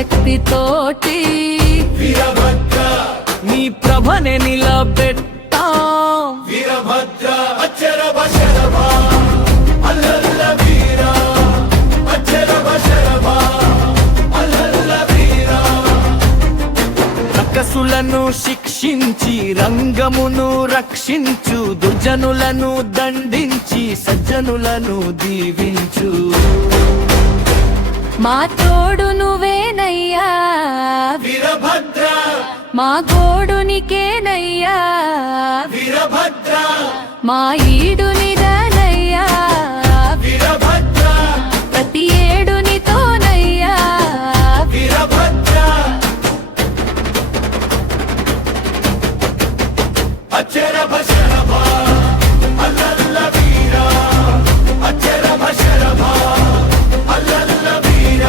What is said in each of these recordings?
శక్తితోటి వీరభద్ర నీ ప్రభనే నిలబెట్టాం వీరభద్ర అచ్చరభ శరభ అల్లల్ల వీర అచ్చరభ శరభ అల్లల్ల వీర రక్కసులను శిక్షించి రంగమును రక్షించు దుర్జనులను దండించి సజ్జనులను దీవించు మా తోడు నువ్వేనయ్యా వీరభద్ర మా గోడునికేనయ్యా వీరభద్ర మా ఈడు నిదనయ్యా వీరభద్ర ప్రతి ఏడు నీతోనయ్యా వీరభద్ర అచ్చరభ శరభ అల్లల్ల వీర అచ్చరభ శరభ అల్లల్ల వీర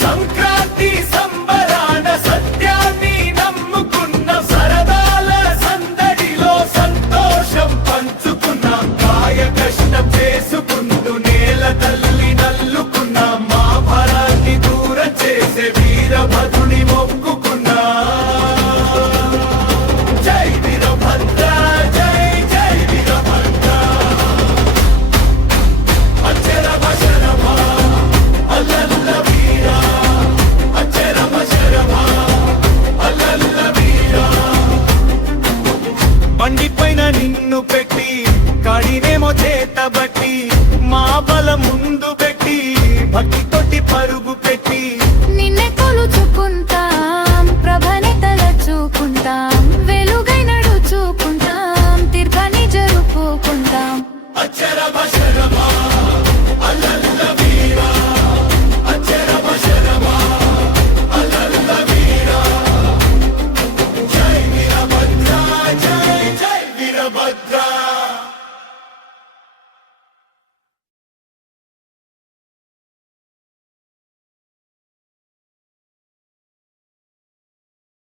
సంక్రాంతి సంబరాన సత్యాన్ని నమ్ముకున్న సరదాల సందడిలో సంతోషం పంచుకున్నాం కాయ కష్టం చేసుకుంటూ నేల తల్లి నల్లుకున్న మా భరాన్ని దూరం చేసే వీరభద్రుని మొక్కుకున్నా జై వీరభద్ర జై జై వీరభద్ర అచ్చరభ శరభ అల్లల్ల వీర అచ్చరభ శరభ అల్లల్ల వీర బండిపైన నిన్ను పెట్టి కాడినేమో చేతబట్టి